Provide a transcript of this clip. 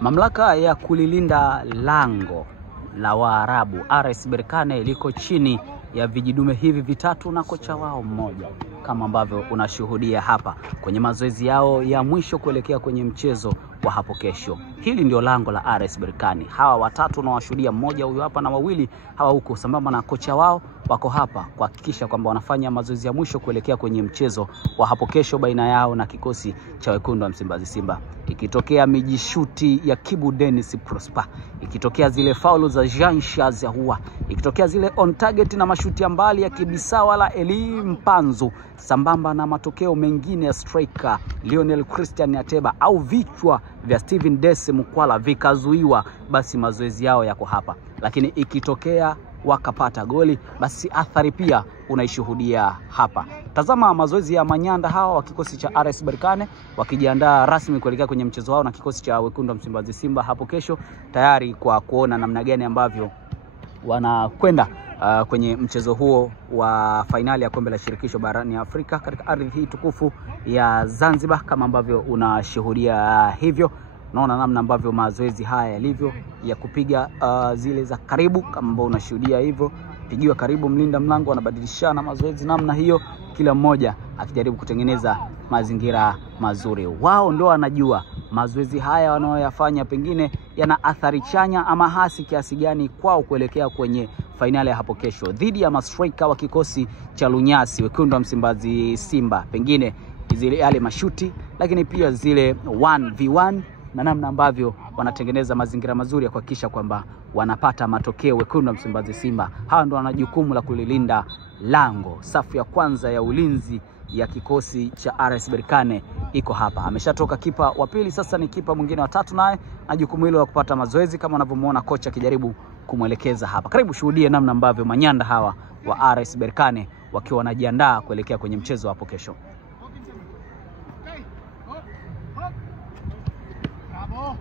Mamlaka ya kulilinda lango la Waarabu RS Berkane liko chini ya vijidume hivi vitatu na kocha wao mmoja, kama ambavyo unashuhudia hapa kwenye mazoezi yao ya mwisho kuelekea kwenye mchezo wa hapo kesho. Hili ndio lango la RS Berkane. Hawa watatu unawashuhudia, mmoja huyu hapa na wawili hawa huko, sambamba na kocha wao wako hapa kuhakikisha kwamba wanafanya mazoezi ya mwisho kuelekea kwenye mchezo wa hapo kesho baina yao na kikosi cha wekundu wa Msimbazi Simba. Ikitokea mijishuti ya Kibu Dennis Prosper, ikitokea zile faulu za Jean Charles Ahoua, ikitokea zile on target na mashuti ya mbali ya Kibisawa la Eli Mpanzu, sambamba na matokeo mengine ya striker Lionel Christian Ateba au vichwa vya Steven Dese Mukwala vikazuiwa, basi mazoezi yao yako hapa. Lakini ikitokea wakapata goli, basi athari pia unaishuhudia hapa. Tazama mazoezi ya manyanda hawa wa kikosi cha RS Berkane wakijiandaa rasmi kuelekea kwenye mchezo wao na kikosi cha wekundu wa Msimbazi Simba hapo kesho, tayari kwa kuona namna gani ambavyo wanakwenda kwenye mchezo huo wa fainali ya kombe la shirikisho barani Afrika katika ardhi hii tukufu ya Zanzibar, kama ambavyo unashuhudia hivyo. Naona namna ambavyo mazoezi haya yalivyo ya kupiga zile za karibu, kama ambavyo unashuhudia hivyo, pigiwa karibu mlinda mlango, wanabadilishana mazoezi namna hiyo, kila mmoja akijaribu kutengeneza mazingira mazuri. Wao ndio wanajua mazoezi haya wanaoyafanya pengine yana athari chanya ama hasi kiasi gani kwao kuelekea kwenye fainali ya hapo kesho dhidi ya mastrika wa kikosi cha Lunyasi wekundu wa Msimbazi Simba. Pengine zile yale mashuti, lakini pia zile 1v1 na namna ambavyo wanatengeneza mazingira mazuri ya kuhakikisha kwamba wanapata matokeo wekundu wa Msimbazi Simba. Hawa ndio wana jukumu la kulilinda lango. Safu ya kwanza ya ulinzi ya kikosi cha RS Berkane iko hapa. Ameshatoka kipa wa pili, sasa ni kipa mwingine wa tatu, naye na jukumu hilo la kupata mazoezi, kama unavyomuona kocha akijaribu kumwelekeza hapa. Karibu shuhudie namna ambavyo manyanda hawa wa RS Berkane wakiwa wanajiandaa kuelekea kwenye mchezo hapo kesho. Bravo.